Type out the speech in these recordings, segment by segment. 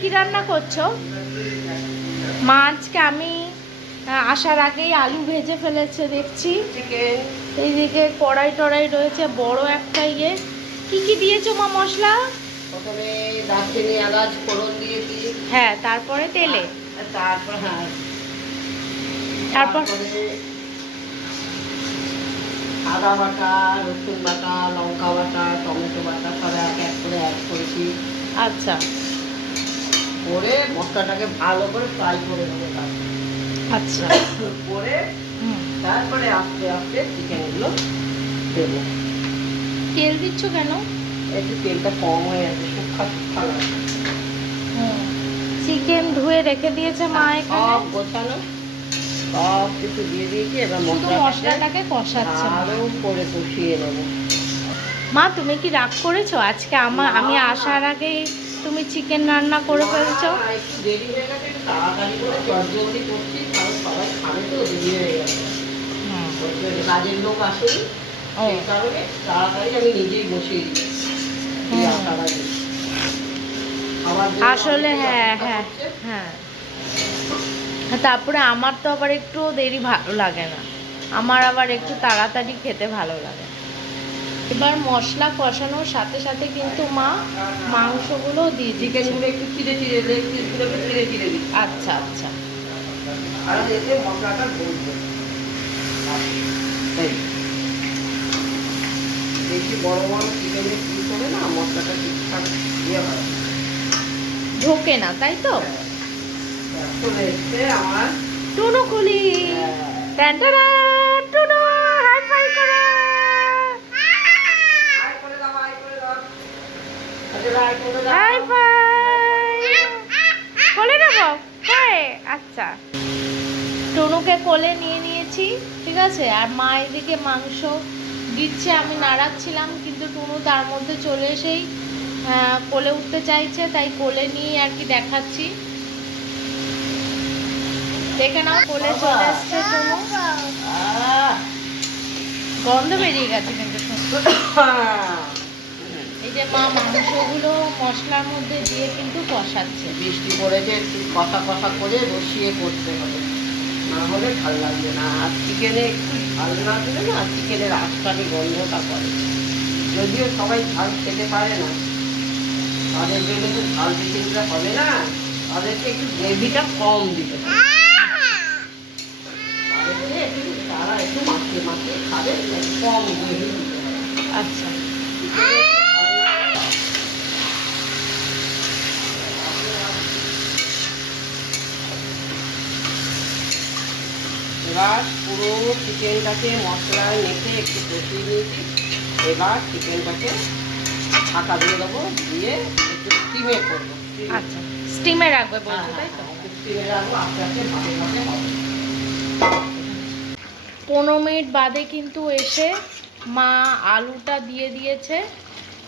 কি রান্না করছো? মা আজকে আমি আসার আগেই আলু ভেজে ফেলেছে দেখছি। এইদিকে কড়াই টড়াই রয়েছে, বড় একটা ইয়ে। কি কি দিয়েছো মা মশলা? প্রথমে দারচিনি এলাচ ফোড়ন দিয়েছি। হ্যাঁ, তারপরে তেলে। তারপরে আদা বাটা, রসুন বাটা, লঙ্কা বাটা, টমেটো বাটা সব এক করে অ্যাড করেছি। আচ্ছা, করে মশলাটাকে ভালো করে ফ্রাই করে নেবো। আচ্ছা, করে তারপরে আস্তে আস্তে চিকেনগুলো দেবো। তেল দিচ্ছ কেন? একটু তেলটা কম হয়ে যাচ্ছে, শুকনা শুকনা লাগে। চিকেন ধুয়ে রেখে দিয়েছে মা এখানে, সব গোছানো, সব কিছু দিয়ে দিয়েছি। এবার মশলাটাকে কষাচ্ছে আরো করে কষিয়ে নেবো। মা তুমি কি রাগ করেছো আজকে? আমি আসার আগেই তুমি চিকেন রান্না করে ফেলছো। একটু দেরি হয়ে গেছে, একটু তাড়াতাড়ি করে জলদি করছি, কারণ সবাই খাবে তো, দেরি হয়ে গেছে। কাজের লোক আসেনি, সেই কারণে তাড়াতাড়ি আমি নিজেই বসিয়ে দিচ্ছি। আসলে হ্যাঁ হ্যাঁ হ্যাঁ, তারপরে আমার তো আবার একটু দেরি ভালো লাগে না, আমার আবার একটু তাড়াতাড়ি খেতে ভালো লাগে। এবার মশলা কষানোর সাথে সাথে কিন্তু মা মাংসগুলো দিয়ে চিকেনগুলো একটু চিড়ে চিড়ে লেগ পিসগুলো একটু চিড়ে চিড়ে দিচ্ছি। আচ্ছা আচ্ছা, আর এতে মশলাটা ঢুকবে। বেশি বড় বড় চিকেনের পিস হবে না, মশলাটা ঠিকঠাক ইয়ে হয়, ঢোকে না, তাই তো? চলে এসছে আমার টুনু খুলি। ট্যান্টারা, টুনু হাই ফাই করো। High five. কোলে নেবো? হ্যাঁ, আচ্ছা। টুনুকে কোলে নিয়ে নিয়েছি, ঠিক আছে। আর মা এদিকে মাংস দিচ্ছে, আমি নাড়াচ্ছিলাম, কিন্তু টুনু তার মধ্যে চলে এসেই কোলে উঠতে চাইছে, তাই কোলে নিয়ে আর কি দেখাচ্ছি। দেখে নাও, কোলে চলে এসছে টুনু। গন্ধ বেরিয়ে গেছে কিন্তু। এই যে মা মাংসগুলো মশলার মধ্যে দিয়ে কিন্তু কষাচ্ছে। বৃষ্টি পড়েছে, একটু কষা কষা করে বসিয়ে করতে হবে, না হলে ভাল লাগবে না। আর চিকেনে একটু ঝাল না দিলে না, চিকেনের আস্তানি গন্ধটা করে। যদিও সবাই ঝাল খেতে পারে না, তাদের জন্য তো ঝাল বেশি দিলে হবে না, তাদেরকে একটু গ্রেভিটা কম দিতে হবে। তাদেরকে একটু, তারা একটু মাখিয়ে মাখিয়ে খাবে, কম গ্রেভি দিতে হবে। আচ্ছা, এবার পুরো চিকেনটাকে মশলায় মেখে একটু কষিয়ে নিয়েছি। এবার চিকেনটাকে ঢাকা দিয়ে দেবো, দিয়ে একটু স্টিমে করবো। আচ্ছা, স্টিমে রাখবে বলছো, তাই তো? স্টিমে রাখবো, আস্তে আস্তে ভাবে ভাবে হবে। 15 মিনিট বাদে কিন্তু এসে মা আলুটা দিয়ে দিয়েছে,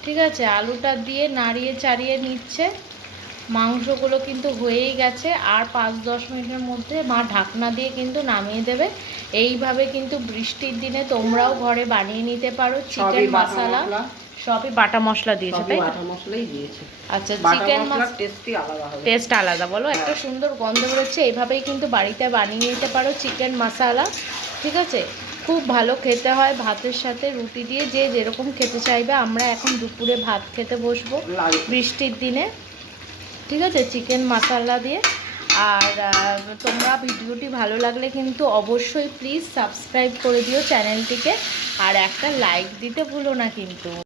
ঠিক আছে। আলুটা দিয়ে নাড়িয়ে চাড়িয়ে নিচ্ছে। মাংসগুলো কিন্তু হয়েই গেছে, আর 5-10 মিনিটের মধ্যে মা ঢাকনা দিয়ে কিন্তু নামিয়ে দেবে। এইভাবে কিন্তু বৃষ্টির দিনে তোমরাও ঘরে বানিয়ে নিতে পারো। চিকেন মশলা সবই বাটা মশলা দিয়েছে, তাই তো? মশলাই দিয়েছে। আচ্ছা, চিকেন মশলা টেস্ট আলাদা, বলো। একটা সুন্দর গন্ধ বেরোচ্ছে। এইভাবেই কিন্তু বাড়িতে বানিয়ে নিতে পারো চিকেন মশলা, ঠিক আছে। খুব ভালো খেতে হয় ভাতের সাথে, রুটি দিয়ে, যে যেরকম খেতে চাইবে। আমরা এখন দুপুরে ভাত খেতে বসবো বৃষ্টির দিনে, ঠিক আছে, চিকেন মশলা দিয়ে। আর তোমরা ভিডিওটি ভালো লাগলে কিন্তু অবশ্যই প্লিজ সাবস্ক্রাইব করে দিও চ্যানেলটিকে, আর একটা লাইক দিতে ভুলো না কিন্তু।